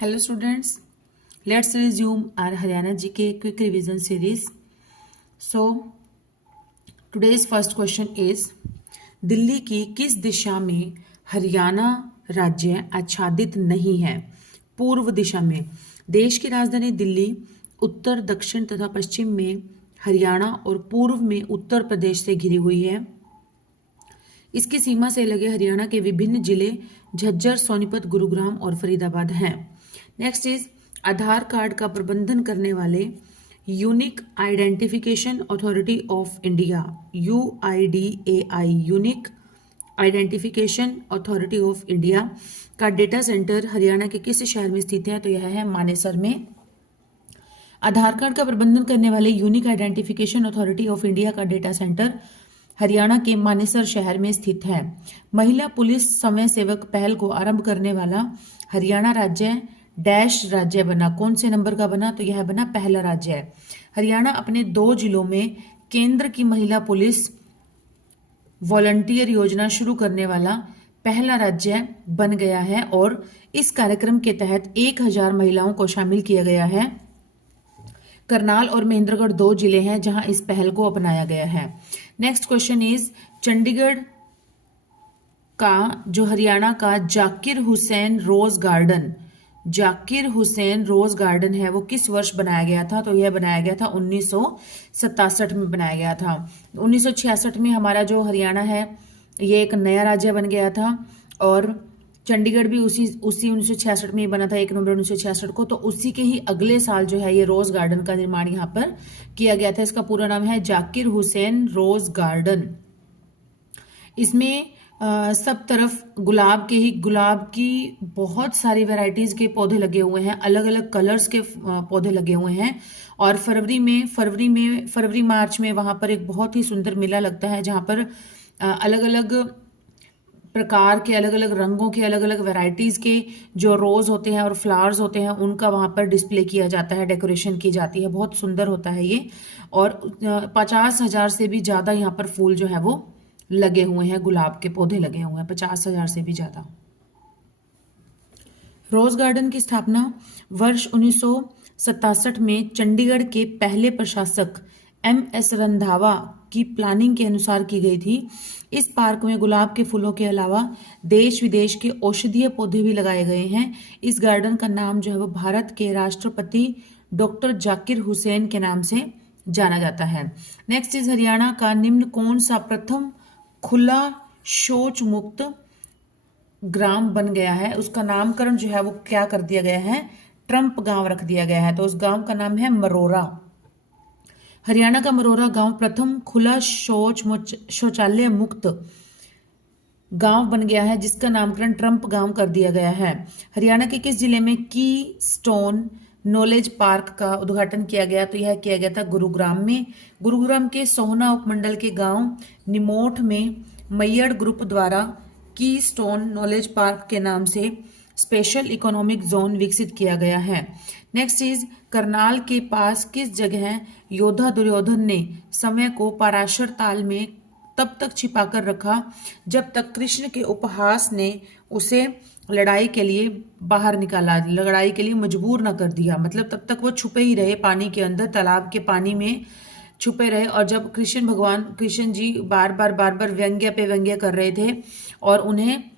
Hello students, let's resume our Haryana GK quick revision series. So today's first question is Delhi की किस दिशा में हरियाणा राज्य आच्छादित नहीं है? पूर्व दिशा में। देश की राजधानी दिल्ली उत्तर, दक्षिण तथा पश्चिम में हरियाणा और पूर्व में उत्तर प्रदेश से घिरी हुई है। इसकी सीमा से लगे हरियाणा के विभिन्न जिले झज्जर, सोनीपत, गुरुग्राम और फरीदाबाद हैं। नेक्स्ट इज आधार कार्ड का प्रबंधन करने वाले unique identification authority of India UIDAI unique identification authority of India का डेटा सेंटर हरियाणा के किस शहर में स्थित है? तो यह है मानेसर में। आधार कार्ड का प्रबंधन करने वाले unique identification authority of India का डेटा सेंटर हरियाणा के मानेसर शहर में स्थित है। महिला पुलिस समय सेवक पहल को आरंभ करने वाला हरियाणा राज्य डैश राज्य बना। कौन से नंबर का बना? तो यह बना पहला राज्य है। हरियाणा अपने 2 जिलों में केंद्र की महिला पुलिस वॉलंटियर योजना शुरू करने वाला पहला राज्य बन गया है और इस कार्यक्रम के तहत 1000 महिलाओं को शामिल किया गया है। करनाल और महेंद्रगढ़ 2 जिले हैं जहां इस पहल को अपनाया गया है। नेक्स्ट क्वेश्चन इज चंडीगढ़ का जो हरियाणा का जाकिर हुसैन रोज गार्डन है वो किस वर्ष बनाया गया था? तो यह बनाया गया था 1967 में बनाया गया था। 1966 में हमारा जो हरियाणा है ये एक नया राज्य बन गया था और चंडीगढ़ भी उसी 1966 में ही बना था, 1 नवंबर 1966 को। तो उसी के ही अगले साल जो है ये रोज गार्डन का निर्माण यहाँ पर किया गया था। इसका पूरा नाम है जाकिर हुसैन रोज गार्डन। इसमें सब तरफ गुलाब की बहुत सारी वैरायटीज के पौधे लगे हुए हैं, अलग अलग कलर्स के पौधे लगे हुए हैं। और फरवरी मार्च में वहां पर एक बहुत ही सुंदर मेला लगता है जहां पर अलग अलग प्रकार के, अलग अलग रंगों के, अलग अलग वैरायटीज के जो रोज होते हैं और फ्लावर्स होते हैं उनका वहां पर डिस्प्ले किया जाता है, डेकोरेशन की जाती है। बहुत सुंदर होता है ये। और 50,000 से भी ज्यादा यहाँ पर फूल जो है वो लगे हुए हैं, गुलाब के पौधे लगे हुए हैं 50,000 से भी ज्यादा। रोज गार्डन की स्थापना वर्ष 1967 में चंडीगढ़ के पहले प्रशासक MS रंधावा की प्लानिंग के अनुसार की गई थी। इस पार्क में गुलाब के फूलों के अलावा देश विदेश के औषधीय पौधे भी लगाए गए हैं। इस गार्डन का नाम जो है वो भारत के राष्ट्रपति डॉक्टर जाकिर हुसैन के नाम से जाना जाता है। नेक्स्ट इज हरियाणा का निम्न कौन सा प्रथम खुला शौच मुक्त ग्राम बन गया है? उसका नामकरण जो है वो क्या कर दिया गया है? ट्रंप गांव रख दिया गया है। तो उस गांव का नाम है मरोरा। हरियाणा का मरोरा गांव प्रथम खुला शौचालय मुक्त गांव बन गया है जिसका नामकरण ट्रंप गांव कर दिया गया है। हरियाणा के किस जिले में की स्टोन नॉलेज पार्क का उद्घाटन किया गया? तो यह किया गया था गुरुग्राम में। गुरुग्राम के सोहना उपमंडल के गांव निमोठ में मैयड़ ग्रुप द्वारा की स्टोन नॉलेज पार्क के नाम से स्पेशल इकोनॉमिक जोन विकसित किया गया है। नेक्स्ट इज करनाल के पास किस जगह योद्धा दुर्योधन ने समय को पराशर ताल में तब तक छिपाकर रखा जब तक कृष्ण के उपहास ने उसे लड़ाई के लिए बाहर निकाला, लड़ाई के लिए मजबूर न कर दिया। मतलब तब तक वो छुपे ही रहे पानी के अंदर, तालाब के पानी में छुपे रहे। और जब कृष्ण जी बार बार व्यंग्य पे व्यंग्य कर रहे थे और उन्हें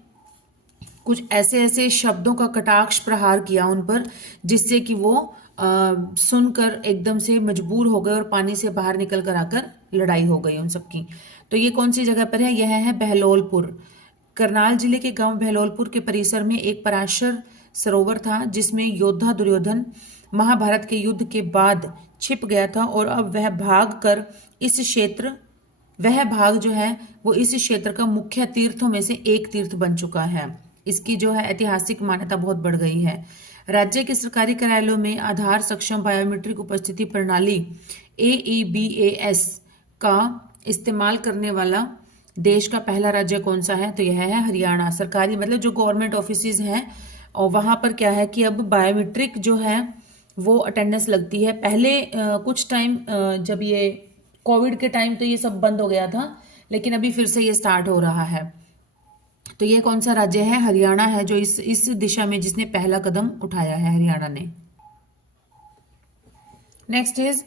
कुछ ऐसे शब्दों का कटाक्ष प्रहार किया उन पर जिससे कि वो सुनकर एकदम से मजबूर हो गए और पानी से बाहर निकल कर आकर लड़ाई हो गई उन सबकी। तो ये कौन सी जगह पर है? यह है बहलोलपुर। करनाल जिले के गांव बहलोलपुर के परिसर में एक पराशर सरोवर था जिसमें योद्धा दुर्योधन महाभारत के युद्ध के बाद छिप गया था और अब वह भाग जो है वो इस क्षेत्र का मुख्य तीर्थों में से एक तीर्थ बन चुका है। इसकी जो है ऐतिहासिक मान्यता बहुत बढ़ गई है। राज्य के सरकारी कार्यालयों में आधार सक्षम बायोमेट्रिक उपस्थिति प्रणाली AEBAS का इस्तेमाल करने वाला देश का पहला राज्य कौन सा है? तो यह है हरियाणा। सरकारी मतलब जो गवर्नमेंट ऑफिसेज हैं और वहां पर क्या है कि अब बायोमेट्रिक जो है वो अटेंडेंस लगती है। पहले कुछ टाइम जब ये कोविड के टाइम तो ये सब बंद हो गया था, लेकिन अभी फिर से ये स्टार्ट हो रहा है। तो ये कौन सा राज्य है? हरियाणा है, जो इस दिशा में जिसने पहला कदम उठाया है, हरियाणा ने। नेक्स्ट इज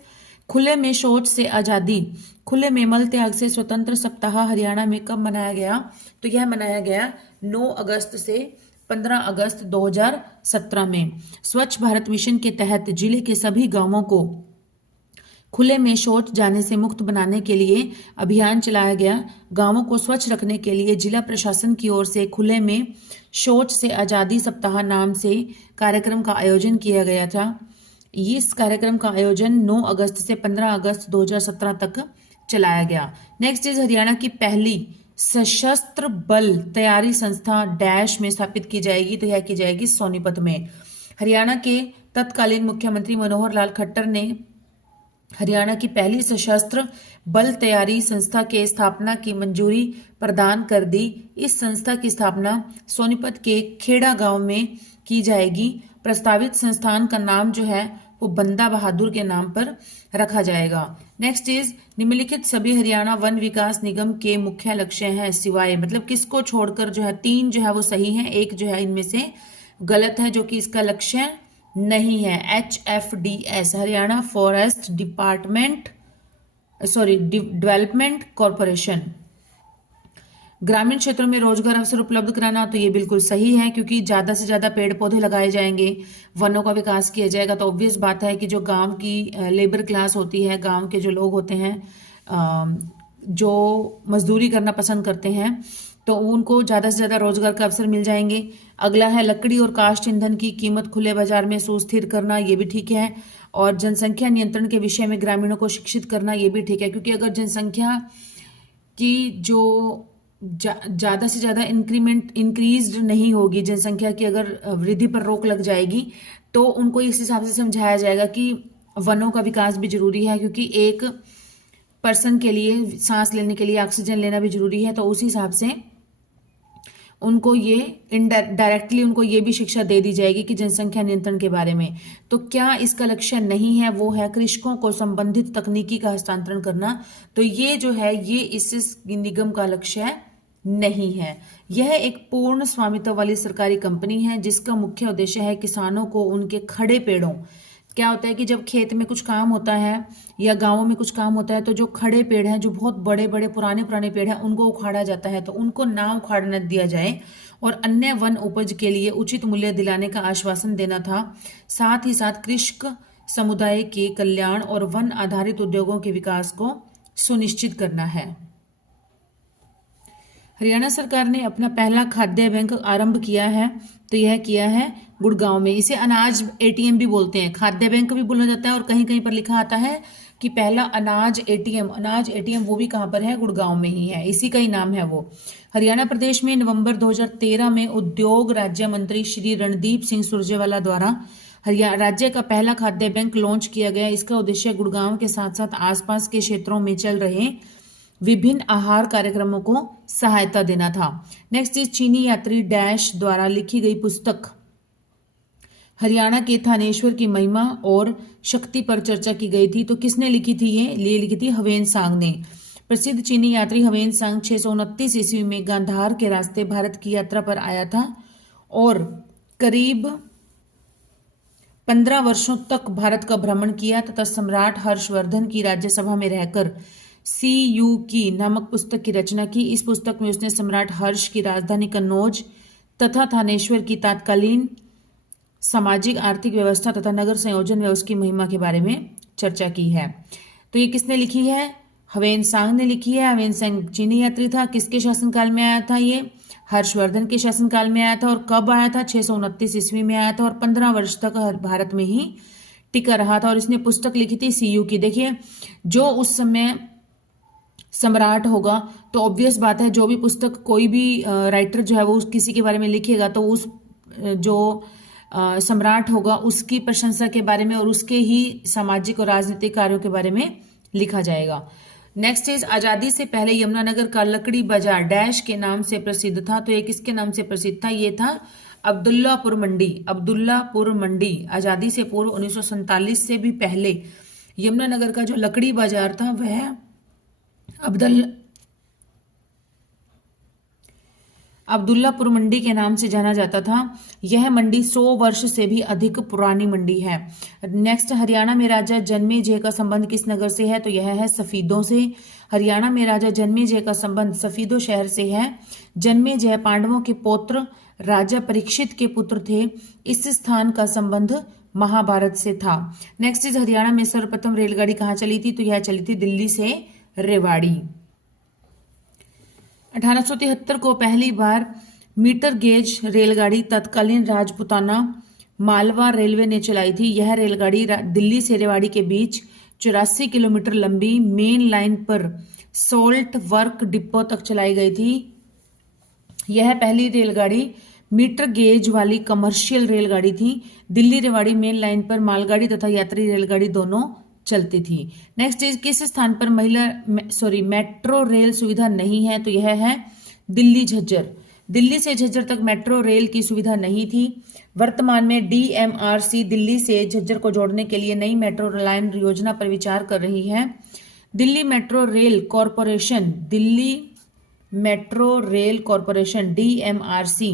खुले में शौच से आजादी, खुले में मल त्याग से स्वतंत्र सप्ताह हरियाणा में कब मनाया गया? तो यह मनाया गया 9 अगस्त से 15 अगस्त 2017 में। स्वच्छ भारत मिशन के तहत जिले के सभी गांवों को खुले में शौच जाने से मुक्त बनाने के लिए अभियान चलाया गया। गांवों को स्वच्छ रखने के लिए जिला प्रशासन की ओर से खुले में शौच से आजादी सप्ताह नाम से कार्यक्रम का आयोजन किया गया था। इस कार्यक्रम का आयोजन 9 अगस्त से 15 अगस्त 2017 तक चलाया गया। नेक्स्ट इज हरियाणा की पहली सशस्त्र बल तैयारी संस्था डैश में स्थापित की जाएगी, तो यह की जाएगी सोनीपत में। हरियाणा के तत्कालीन मुख्यमंत्री मनोहर लाल खट्टर ने हरियाणा की पहली सशस्त्र बल तैयारी संस्था के स्थापना की मंजूरी प्रदान कर दी। इस संस्था की स्थापना सोनीपत के खेड़ा गांव में की जाएगी। प्रस्तावित संस्थान का नाम जो है वो बंदा बहादुर के नाम पर रखा जाएगा। नेक्स्ट इज निम्नलिखित सभी हरियाणा वन विकास निगम के मुख्य लक्ष्य हैं सिवाय, मतलब किसको छोड़कर जो है 3 जो है वो सही है, एक जो है इनमें से गलत है जो कि इसका लक्ष्य नहीं है। HFDS Haryana forest department development corporation. ग्रामीण क्षेत्रों में रोजगार अवसर उपलब्ध कराना, तो ये बिल्कुल सही है क्योंकि ज्यादा से ज्यादा पेड़ पौधे लगाए जाएंगे, वनों का विकास किया जाएगा, तो ऑब्वियस बात है कि जो गांव की लेबर क्लास होती है, गांव के जो लोग होते हैं जो मजदूरी करना पसंद करते हैं, तो उनको ज्यादा से ज्यादा रोजगार का अवसर मिल जाएंगे। अगला है लकड़ी और काष्ठ ईंधन की कीमत खुले बाजार में सुस्थिर करना, ये भी ठीक है। और जनसंख्या नियंत्रण के विषय में ग्रामीणों को शिक्षित करना, ये भी ठीक है क्योंकि अगर जनसंख्या की जो ज्यादा से ज्यादा इंक्रीज नहीं होगी, जनसंख्या की अगर वृद्धि पर रोक लग जाएगी, तो उनको इस हिसाब से समझाया जाएगा कि वनों का विकास भी जरूरी है क्योंकि एक पर्सन के लिए सांस लेने के लिए ऑक्सीजन लेना भी जरूरी है। तो उस हिसाब से उनको ये डायरेक्टली उनको ये भी शिक्षा दे दी जाएगी कि जनसंख्या नियंत्रण के बारे में। तो क्या इसका लक्ष्य नहीं है? वो है कृषकों को संबंधित तकनीकी का हस्तांतरण करना, तो ये जो है ये इस निगम का लक्ष्य नहीं है। यह एक पूर्ण स्वामित्व वाली सरकारी कंपनी है जिसका मुख्य उद्देश्य है किसानों को उनके खड़े पेड़ों, क्या होता है कि जब खेत में कुछ काम होता है या गांवों में कुछ काम होता है तो जो खड़े पेड़ हैं, जो बहुत बड़े बड़े पुराने पुराने पेड़ हैं, उनको उखाड़ा जाता है, तो उनको ना उखाड़ने दिया जाए और अन्य वन उपज के लिए उचित मूल्य दिलाने का आश्वासन देना था। साथ ही साथ कृषक समुदाय के कल्याण और वन आधारित उद्योगों के विकास को सुनिश्चित करना है। हरियाणा सरकार ने अपना पहला खाद्य बैंक आरंभ किया है, तो यह किया है गुड़गांव में। इसे अनाज एटीएम भी बोलते हैं, खाद्य बैंक भी बोला जाता है और कहीं कहीं पर लिखा आता है कि पहला अनाज एटीएम वो भी कहाँ पर है? गुड़गांव में ही है, इसी का ही नाम है वो। हरियाणा प्रदेश में नवंबर 2013 में उद्योग राज्य मंत्री श्री रणदीप सिंह सुरजेवाला द्वारा हरियाणा राज्य का पहला खाद्य बैंक लॉन्च किया गया। इसका उद्देश्य गुड़गांव के साथ साथ आसपास के क्षेत्रों में चल रहे विभिन्न आहार कार्यक्रमों को सहायता देना था। नेक्स्ट इज चीनी यात्री डैश द्वारा लिखी गई पुस्तक हरियाणा के थानेश्वर की महिमा और शक्ति पर चर्चा की गई थी, तो किसने लिखी थी? ये लिखी थी हवेन सांग ने। प्रसिद्ध चीनी यात्री हवेन सांग 629 ईस्वी में गांधार के रास्ते भारत की यात्रा पर आया था और करीब 15 वर्षों तक भारत का भ्रमण किया तथा सम्राट हर्षवर्धन की राज्यसभा में रहकर CU की नामक पुस्तक की रचना की। इस पुस्तक में उसने सम्राट हर्ष की राजधानी कन्नौज तथा थानेश्वर की तत्कालीन सामाजिक आर्थिक व्यवस्था तथा नगर संयोजन व उसकी महिमा के बारे में चर्चा की है। तो ये किसने लिखी है? हवेन सांग ने लिखी है। हवेन सांग चीनी यात्री था। किसके शासनकाल में आया था? ये हर्षवर्धन के शासनकाल में आया था। और कब आया था? 629 ईस्वी में आया था और 15 वर्ष तक भारत में ही टिका रहा था और इसने पुस्तक लिखी थी CU की। देखिए, जो उस समय सम्राट होगा तो ऑब्वियस बात है जो भी पुस्तक कोई भी राइटर जो है वो किसी के बारे में लिखेगा तो उस जो सम्राट होगा उसकी प्रशंसा के बारे में और उसके ही सामाजिक और राजनीतिक कार्यों के बारे में लिखा जाएगा। नेक्स्ट इज आजादी से पहले यमुनानगर का लकड़ी बाजार डैश के नाम से प्रसिद्ध था, तो ये किसके नाम से प्रसिद्ध था? ये था अब्दुल्लापुर मंडी। आजादी से पूर्व 1947 से भी पहले यमुनानगर का जो लकड़ी बाजार था वह अब्दुल्लापुर मंडी के नाम से जाना जाता था। यह मंडी 100 वर्ष से भी अधिक पुरानी मंडी है। नेक्स्ट, हरियाणा में राजा जन्मेजय का संबंध किस नगर से है? तो यह है सफीदों से। हरियाणा में राजा जन्मेजय का संबंध सफीदों शहर से है। जन्मेजय पांडवों के पौत्र राजा परीक्षित के पुत्र थे। इस स्थान का संबंध महाभारत से था। नेक्स्ट इज, हरियाणा में सर्वप्रथम रेलगाड़ी कहाँ चली थी? तो यह चली थी दिल्ली से रेवाड़ी। 1873 को पहली बार मीटर गेज रेलगाड़ी तत्कालीन राजपुताना मालवा रेलवे ने चलाई थी। यह रेलगाड़ी दिल्ली से रेवाड़ी के बीच 84 किलोमीटर लंबी मेन लाइन पर सोल्ट वर्क डिपो तक चलाई गई थी। यह पहली रेलगाड़ी मीटर गेज वाली कमर्शियल रेलगाड़ी थी। दिल्ली रेवाड़ी मेन लाइन पर मालगाड़ी तथा यात्री रेलगाड़ी दोनों चलती थी। नेक्स्ट इज, किस स्थान पर मेट्रो रेल सुविधा नहीं है? तो यह है दिल्ली झज्जर। दिल्ली से झज्जर तक मेट्रो रेल की सुविधा नहीं थी। वर्तमान में DMRC दिल्ली से झज्जर को जोड़ने के लिए नई मेट्रो लाइन योजना पर विचार कर रही है। Delhi metro rail corporation DMRC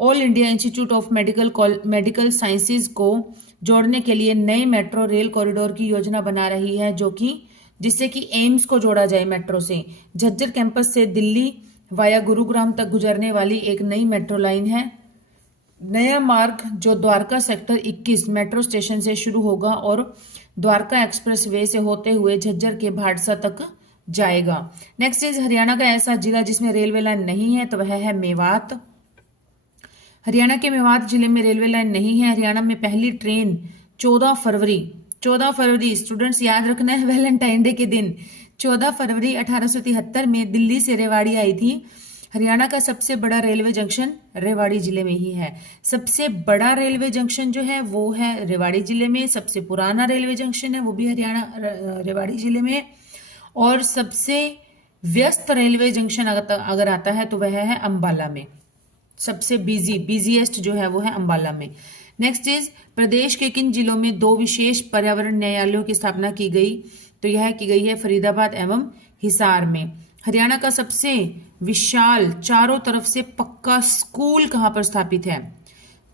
all India institute of medical sciences को जोड़ने के लिए नए मेट्रो रेल कॉरिडोर की योजना बना रही है, जिससे कि एम्स को जोड़ा जाए मेट्रो से। झज्जर कैंपस से दिल्ली वाया गुरुग्राम तक गुजरने वाली एक नई मेट्रो लाइन है। नया मार्ग जो द्वारका सेक्टर 21 मेट्रो स्टेशन से शुरू होगा और द्वारका एक्सप्रेस वे से होते हुए झज्जर के भाडसा तक जाएगा। नेक्स्ट इज, हरियाणा का ऐसा जिला जिसमें रेलवे लाइन नहीं है? तो वह है मेवात। हरियाणा के मेवात जिले में रेलवे लाइन नहीं है। हरियाणा में पहली ट्रेन 14 फरवरी स्टूडेंट्स याद रखना है, वैलेंटाइन डे के दिन 14 फरवरी 1873 में दिल्ली से रेवाड़ी आई थी। हरियाणा का सबसे बड़ा रेलवे जंक्शन रेवाड़ी जिले में ही है। सबसे बड़ा रेलवे जंक्शन जो है वो है रेवाड़ी जिले में। सबसे पुराना रेलवे जंक्शन है वो भी रेवाड़ी जिले में। और सबसे व्यस्त रेलवे जंक्शन अगर आता है तो वह है अंबाला में। सबसे बिजीएस्ट जो है वो है अंबाला में। नेक्स्ट इज, प्रदेश के किन जिलों में 2 विशेष पर्यावरण न्यायालयों की स्थापना की गई? तो यह की गई है फरीदाबाद एवं हिसार में। हरियाणा का सबसे विशाल चारों तरफ से पक्का स्कूल कहां पर स्थापित है?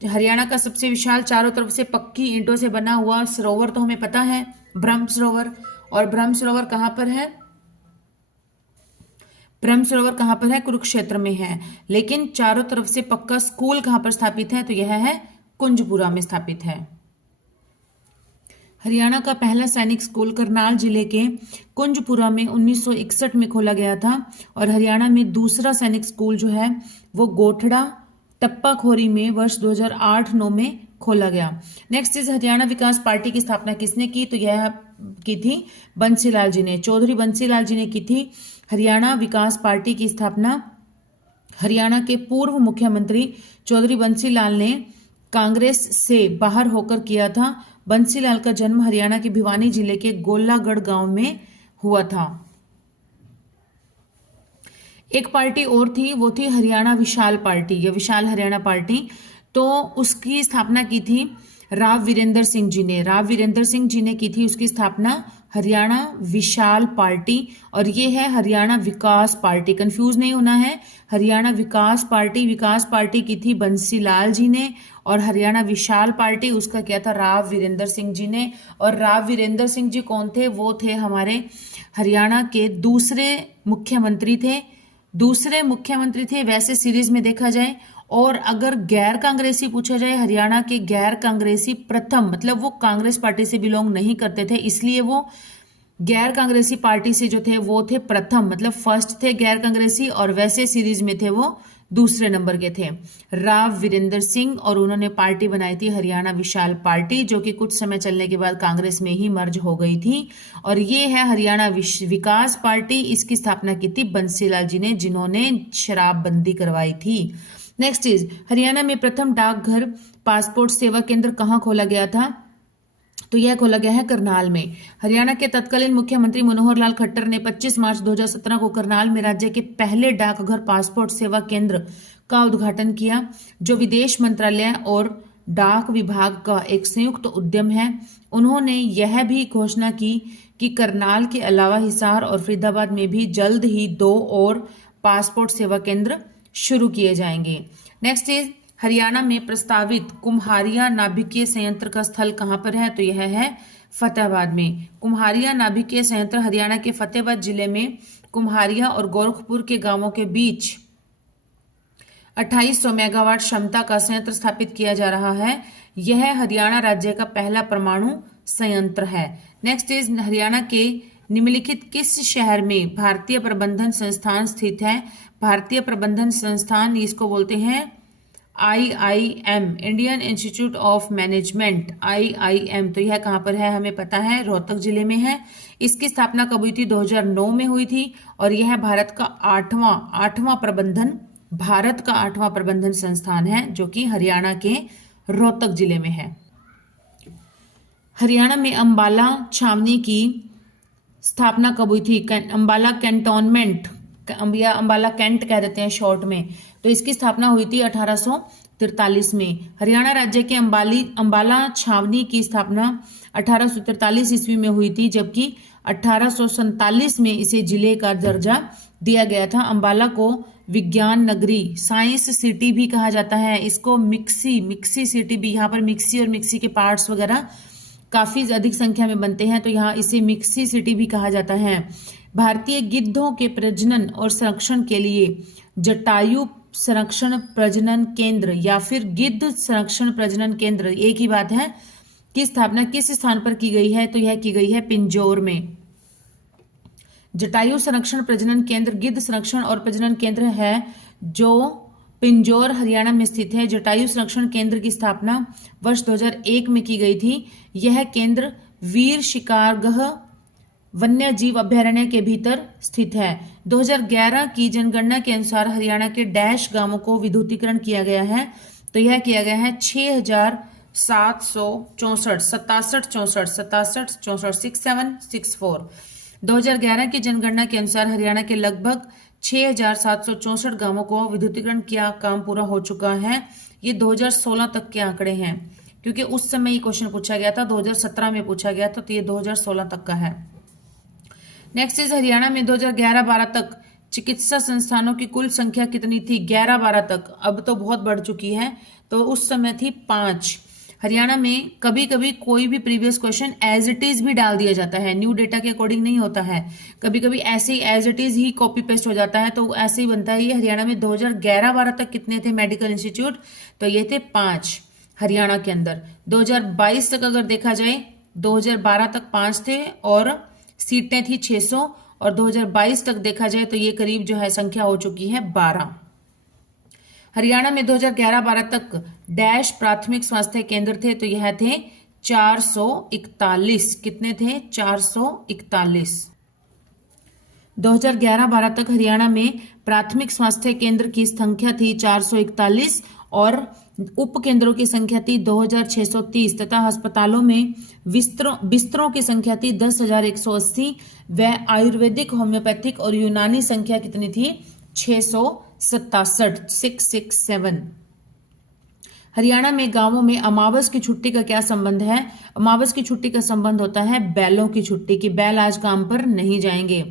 हरियाणा का सबसे विशाल चारों तरफ से पक्की ईंटों से बना हुआ सरोवर तो हमें पता है, ब्रह्म सरोवर। और ब्रह्म सरोवर कहां पर है? ब्रह्म सरोवर कहां पर है? कुरुक्षेत्र में है। लेकिन चारों तरफ से पक्का स्कूल कहां पर स्थापित है? तो यह है कुंजपुरा में स्थापित है। हरियाणा का पहला सैनिक स्कूल करनाल जिले के कुंजपुरा में 1961 में खोला गया था। और हरियाणा में दूसरा सैनिक स्कूल जो है वो गोठड़ा टप्पाखोरी में वर्ष 2008-9 में खोला गया। Next is, Haryana Vikas party की स्थापना किसने की? तो यह की थी बंसीलाल जी ने, चौधरी बंसीलाल जी ने की थी हरियाणा विकास पार्टी की स्थापना। हरियाणा के पूर्व मुख्यमंत्री चौधरी बंसीलाल ने कांग्रेस से बाहर होकर किया था। बंसीलाल का जन्म हरियाणा के भिवानी जिले के गोलागढ़ गांव में हुआ था। एक पार्टी और थी, वो थी हरियाणा विशाल पार्टी या विशाल हरियाणा पार्टी। तो उसकी स्थापना की थी राव वीरेंद्र सिंह जी ने। राव वीरेंद्र सिंह जी ने की थी उसकी स्थापना हरियाणा विशाल पार्टी। और ये है हरियाणा विकास पार्टी, कंफ्यूज नहीं होना है। हरियाणा विकास पार्टी की थी बंसीलाल जी ने। और हरियाणा विशाल पार्टी उसका क्या था? राव वीरेंद्र सिंह जी ने। और राव वीरेंद्र सिंह जी कौन थे? वो थे हमारे हरियाणा के दूसरे मुख्यमंत्री थे वैसे सीरीज में देखा जाए। और अगर गैर कांग्रेसी पूछा जाए, हरियाणा के गैर कांग्रेसी प्रथम, मतलब वो कांग्रेस पार्टी से बिलोंग नहीं करते थे, इसलिए वो गैर कांग्रेसी पार्टी से जो थे वो थे प्रथम, मतलब फर्स्ट थे गैर कांग्रेसी। और वैसे सीरीज में थे वो दूसरे नंबर के थे, राव वीरेंद्र सिंह। और उन्होंने पार्टी बनाई थी हरियाणा विशाल पार्टी, जो कि कुछ समय चलने के बाद कांग्रेस में ही मर्ज हो गई थी। और ये है हरियाणा विकास पार्टी। इसकी स्थापना की थी बंसीलाल जी ने, जिन्होंने शराबबंदी करवाई थी। नेक्स्ट इज, हरियाणा में प्रथम डाकघर पासपोर्ट सेवा केंद्र कहाँ खोला गया था? तो यह खोला गया है करनाल में। हरियाणा के तत्कालीन मुख्यमंत्री मनोहर लाल खट्टर ने 25 मार्च 2017 को करनाल में राज्य के पहले डाकघर पासपोर्ट सेवा केंद्र का उद्घाटन किया, जो विदेश मंत्रालय और डाक विभाग का एक संयुक्त उद्यम है। उन्होंने यह भी घोषणा की कि करनाल के अलावा हिसार और फरीदाबाद में भी जल्द ही 2 और पासपोर्ट सेवा केंद्र शुरू किए जाएंगे। नेक्स्ट इज हरियाणा में प्रस्तावित कुम्हारिया नाभिकीय संयंत्र का स्थल कहाँ पर है? तो यह है फतेहाबाद में। कुम्हारिया नाभिकीय संयंत्र हरियाणा के फतेहाबाद जिले में कुम्हारिया और गोरखपुर के गांवों के बीच 2800 मेगावाट क्षमता का संयंत्र स्थापित किया जा रहा है। यह हरियाणा राज्य का पहला परमाणु संयंत्र है। नेक्स्ट इज हरियाणा के निम्नलिखित किस शहर में भारतीय प्रबंधन संस्थान स्थित है? भारतीय प्रबंधन संस्थान इसको बोलते हैं IIM, Indian institute of management, IIM। तो यह कहाँ पर है? हमें पता है रोहतक जिले में है। इसकी स्थापना कब हुई थी? 2009 में हुई थी और यह भारत का आठवां प्रबंधन संस्थान है जो कि हरियाणा के रोहतक जिले में है। हरियाणा में अंबाला छावनी की स्थापना कब हुई थी? अंबाला कैंटोनमेंट या अंबाला कैंट कह देते हैं शॉर्ट में। तो इसकी स्थापना हुई थी 1843 में। हरियाणा राज्य के अंबाला छावनी की स्थापना 1843 ईस्वी में हुई थी, जबकि 1847 में इसे जिले का दर्जा दिया गया था। अंबाला को विज्ञान नगरी, साइंस सिटी भी कहा जाता है। इसको मिक्सी सिटी भी, यहाँ पर मिक्सी और मिक्सी के पार्ट्स वगैरह काफी अधिक संख्या में बनते हैं, तो यहाँ इसे मिक्सी सिटी भी कहा जाता है। भारतीय गिद्धों के प्रजनन और संरक्षण के लिए जटायु संरक्षण प्रजनन केंद्र या फिर गिद्ध संरक्षण प्रजनन केंद्र, एक ही बात है, की स्थापना किस स्थान पर की गई है? तो यह की गई है पिंजौर में। जटायु संरक्षण प्रजनन केंद्र गिद्ध संरक्षण और प्रजनन केंद्र है जो पिंजौर हरियाणा में स्थित है। जटायु संरक्षण केंद्र की स्थापना वर्ष 2001 में की गई थी। यह केंद्र वीर शिकारगह वन्य जीव अभयारण्य के भीतर स्थित है। 2011 की जनगणना के अनुसार हरियाणा के डैश गांवों को विद्युतीकरण किया गया है। तो यह किया गया है 6764 2011 की जनगणना के अनुसार हरियाणा के लगभग 6764 गांवों को विद्युतीकरण किया काम पूरा हो चुका है। ये 2016 तक के आंकड़े हैं, क्योंकि उस समय ये क्वेश्चन पूछा गया था, 2017 में पूछा गया था, तो ये 2016 तक का है। नेक्स्ट इज हरियाणा में 2011-12 तक चिकित्सा संस्थानों की कुल संख्या कितनी थी? 11-12 तक, अब तो बहुत बढ़ चुकी है, तो उस समय थी 5। हरियाणा में कभी कभी कोई भी previous question as it is भी डाल दिया जाता है, न्यू डेटा के अकॉर्डिंग नहीं होता है, कभी कभी ऐसे ही एज इट इज ही कॉपी पेस्ट हो जाता है, तो ऐसे ही बनता है। ये हरियाणा में 2011-12 तक कितने थे मेडिकल इंस्टीट्यूट? तो ये थे 5 हरियाणा के अंदर। 2022 तक अगर देखा जाए, 2012 तक 5 थे और सीटें थी 600, और 2022 तक देखा जाए तो ये करीब जो है संख्या हो चुकी है 12। हरियाणा में 2011-12 तक डैश प्राथमिक स्वास्थ्य केंद्र थे, तो यह थे 441। कितने थे? 441। 2011-12 तक हरियाणा में प्राथमिक स्वास्थ्य केंद्र की संख्या थी 441 और उप केंद्रों की संख्या थी 2630 तथा अस्पतालों में बिस्तरों की संख्या थी 10,180 व आयुर्वेदिक, होम्योपैथिक और यूनानी संख्या कितनी थी? 667। हरियाणा में गांवों में अमावस की छुट्टी का क्या संबंध है? अमावस की छुट्टी का संबंध होता है बैलों की छुट्टी की, बैल आज काम पर नहीं जाएंगे।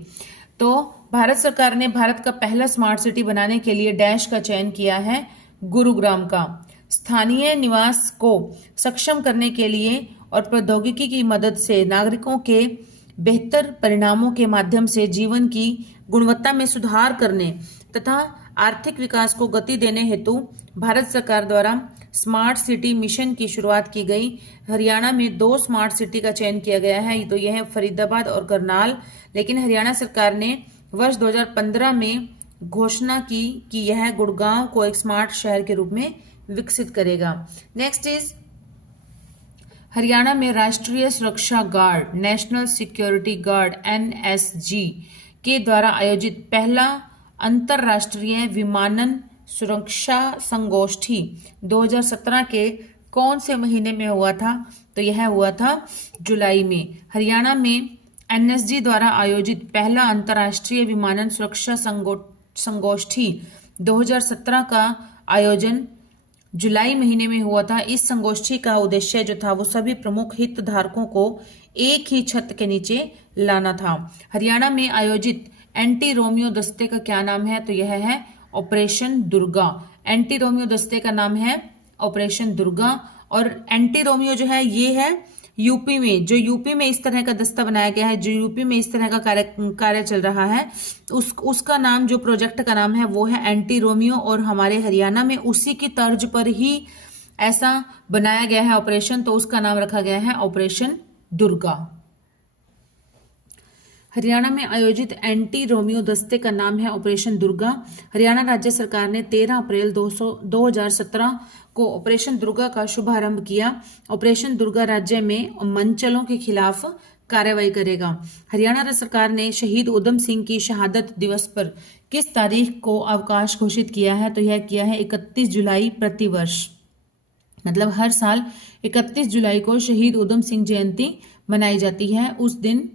तो भारत सरकार ने भारत का पहला स्मार्ट सिटी बनाने के लिए डैश का चयन किया है, गुरुग्राम का। स्थानीय निवास को सक्षम करने के लिए और प्रौद्योगिकी की मदद से नागरिकों के बेहतर परिणामों के माध्यम से जीवन की गुणवत्ता में सुधार करने तथा आर्थिक विकास को गति देने हेतु भारत सरकार द्वारा स्मार्ट सिटी मिशन की शुरुआत की गई। हरियाणा में 2 स्मार्ट सिटी का चयन किया गया है, तो यह है फरीदाबाद और करनाल। लेकिन हरियाणा सरकार ने वर्ष 2015 में घोषणा की कि यह गुड़गांव को एक स्मार्ट शहर के रूप में विकसित करेगा। नेक्स्ट इज हरियाणा में राष्ट्रीय सुरक्षा guard, national security guard NSG के द्वारा आयोजित पहला अंतरराष्ट्रीय विमानन सुरक्षा संगोष्ठी 2017 के कौन से महीने में हुआ था? तो यह हुआ था जुलाई में। हरियाणा में NSG द्वारा आयोजित पहला अंतरराष्ट्रीय विमानन सुरक्षा संगोष्ठी 2017 का आयोजन जुलाई महीने में हुआ था। इस संगोष्ठी का उद्देश्य जो था वो सभी प्रमुख हितधारकों को एक ही छत के नीचे लाना था। हरियाणा में आयोजित एंटी रोमियो दस्ते का क्या नाम है? तो यह है ऑपरेशन दुर्गा। एंटी रोमियो दस्ते का नाम है ऑपरेशन दुर्गा। और एंटी रोमियो जो है ये है यूपी में, जो यूपी में इस तरह का दस्ता बनाया गया है, जो यूपी में इस तरह का कार्य चल रहा है, उसका नाम, जो प्रोजेक्ट का नाम है वो है एंटी रोमियो। और हमारे हरियाणा में उसी की तर्ज पर ही ऐसा बनाया गया है ऑपरेशन, तो उसका नाम रखा गया है ऑपरेशन दुर्गा। हरियाणा में आयोजित एंटी रोमियो दस्ते का नाम है ऑपरेशन दुर्गा। हरियाणा राज्य सरकार ने 13 अप्रैल 2017 को ऑपरेशन दुर्गा का शुभारंभ किया। ऑपरेशन दुर्गा राज्य में मंचलों के खिलाफ कार्रवाई करेगा। हरियाणा सरकार ने शहीद उधम सिंह की शहादत दिवस पर किस तारीख को अवकाश घोषित किया है? तो यह किया है 31 जुलाई प्रतिवर्ष, मतलब हर साल 31 जुलाई को शहीद उधम सिंह जयंती मनाई जाती है, उस दिन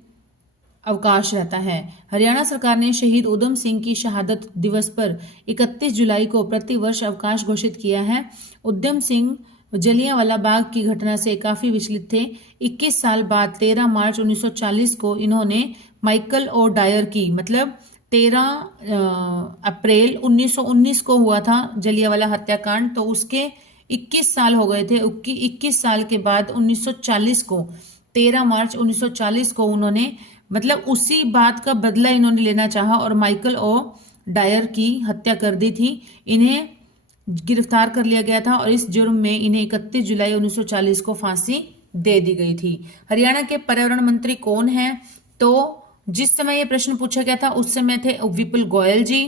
अवकाश रहता है। हरियाणा सरकार ने शहीद उधम सिंह की शहादत दिवस पर 31 जुलाई को प्रतिवर्ष अवकाश घोषित किया है। उधम सिंह जलियांवाला बाग की घटना से काफी विचलित थे। 21 साल बाद 13 मार्च 1940 को इन्होंने माइकल ओ डायर की, मतलब 13 अप्रैल 1919 को हुआ था जलियांवाला हत्याकांड, तो उसके 21 साल हो गए थे। 21 साल के बाद 1940 को, 13 मार्च 1940 को उन्होंने, मतलब उसी बात का बदला इन्होंने लेना चाहा और माइकल ओ डायर की हत्या कर दी थी। इन्हें गिरफ्तार कर लिया गया था और इस जुर्म में इन्हें 31 जुलाई 1940 को फांसी दे दी गई थी। हरियाणा के पर्यावरण मंत्री कौन हैं? तो जिस समय ये प्रश्न पूछा गया था उस समय थे विपुल गोयल जी।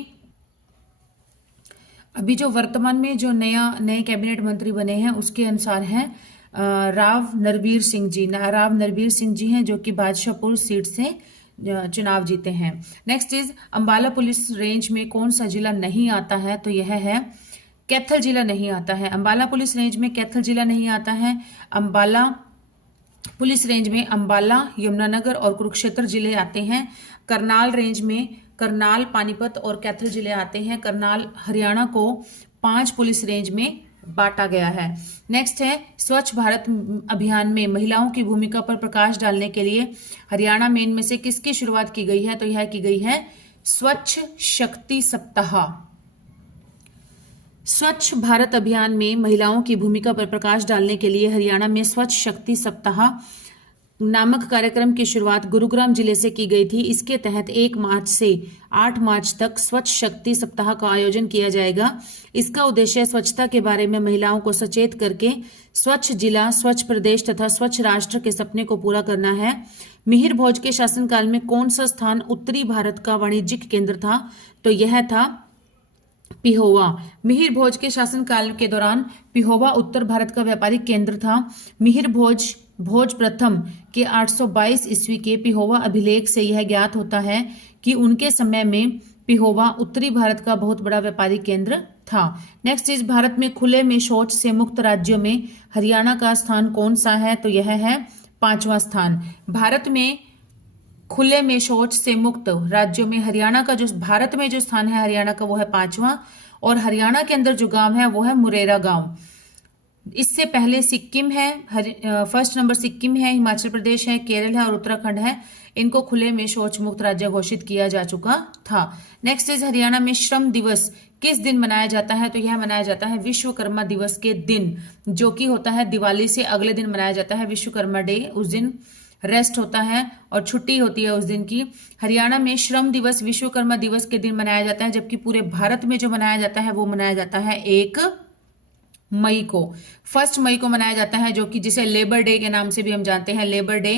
अभी जो वर्तमान में जो नए कैबिनेट मंत्री बने हैं उसके अनुसार है राव नरवीर सिंह जी। राव नरवीर सिंह जी हैं जो कि बादशाहपुर सीट से चुनाव जीते हैं। Next is Ambala police range में कौन सा जिला नहीं आता है? तो यह है कैथल जिला नहीं आता है। अंबाला पुलिस रेंज में कैथल जिला नहीं आता है। अंबाला पुलिस रेंज में अंबाला, यमुनानगर और कुरुक्षेत्र जिले आते हैं। करनाल रेंज में करनाल, पानीपत और कैथल जिले आते हैं। करनाल हरियाणा को 5 पुलिस रेंज में बांटा गया है। नेक्स्ट है स्वच्छ भारत अभियान में महिलाओं की भूमिका पर प्रकाश डालने के लिए हरियाणा में इनमें से किसकी शुरुआत की गई है? तो यह की गई है स्वच्छ शक्ति सप्ताह। स्वच्छ भारत अभियान में महिलाओं की भूमिका पर प्रकाश डालने के लिए हरियाणा में स्वच्छ शक्ति सप्ताह नामक कार्यक्रम की शुरुआत गुरुग्राम जिले से की गई थी। इसके तहत 1 मार्च से 8 मार्च तक स्वच्छ शक्ति सप्ताह का आयोजन किया जाएगा। इसका उद्देश्य स्वच्छता के बारे में महिलाओं को सचेत करके स्वच्छ जिला, स्वच्छ प्रदेश तथा स्वच्छ राष्ट्र के सपने को पूरा करना है। मिहिर भोज के शासनकाल में कौन सा स्थान उत्तरी भारत का वाणिज्यिक केंद्र था? तो यह था पिहोवा। मिहिर भोज के शासनकाल के दौरान पिहोवा उत्तर भारत का व्यापारिक केंद्र था। मिहिर भोज प्रथम के 822 ईस्वी के पिहोवा अभिलेख से यह ज्ञात होता है कि उनके समय में पिहोवा उत्तरी भारत का बहुत बड़ा व्यापारिक केंद्र था। नेक्स्ट इज भारत में खुले में शौच से मुक्त राज्यों में हरियाणा का स्थान कौन सा है? तो यह है 5वां स्थान। भारत में खुले में शौच से मुक्त राज्यों में हरियाणा का जो भारत में जो स्थान है हरियाणा का वो है 5वां। और हरियाणा के अंदर जो गांव है वो है मुरेरा गांव। इससे पहले सिक्किम है, फर्स्ट नंबर सिक्किम है, हिमाचल प्रदेश है, केरल है और उत्तराखंड है। इनको खुले में शौच मुक्त राज्य घोषित किया जा चुका था। नेक्स्ट इज हरियाणा में श्रम दिवस किस दिन मनाया जाता है? तो यह मनाया जाता है विश्वकर्मा दिवस के दिन, जो कि होता है दिवाली से अगले दिन मनाया जाता है विश्वकर्मा डे। उस दिन रेस्ट होता है और छुट्टी होती है उस दिन की। हरियाणा में श्रम दिवस विश्वकर्मा दिवस के दिन मनाया जाता है, जबकि पूरे भारत में जो मनाया जाता है वो मनाया जाता है 1 मई को। 1 मई को मनाया जाता है, जो कि जिसे लेबर डे के नाम से भी हम जानते हैं। लेबर डे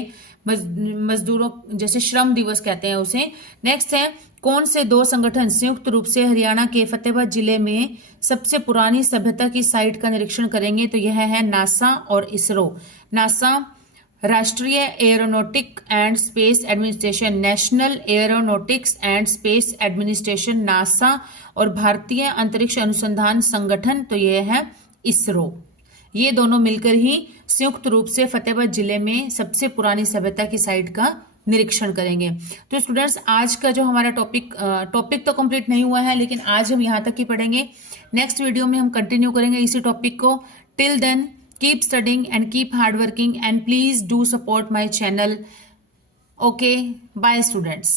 मजदूरों जैसे श्रम दिवस कहते हैं उसे। नेक्स्ट है कौन से 2 संगठन संयुक्त रूप से हरियाणा के फतेहाबाद जिले में सबसे पुरानी सभ्यता की साइट का निरीक्षण करेंगे? तो यह है नासा और इसरो। नासा राष्ट्रीय aeronautic and space administration, national aeronautics and space administration NASA, और भारतीय अंतरिक्ष अनुसंधान संगठन तो यह है इसरो। ये दोनों मिलकर ही संयुक्त रूप से फतेहाबाद जिले में सबसे पुरानी सभ्यता की साइट का निरीक्षण करेंगे। तो स्टूडेंट्स आज का जो हमारा टॉपिक तो कंप्लीट नहीं हुआ है, लेकिन आज हम यहाँ तक ही पढ़ेंगे। नेक्स्ट वीडियो में हम कंटिन्यू करेंगे इसी टॉपिक को। Till then keep studying and keep hard working and please do support my channel. Okay, bye students.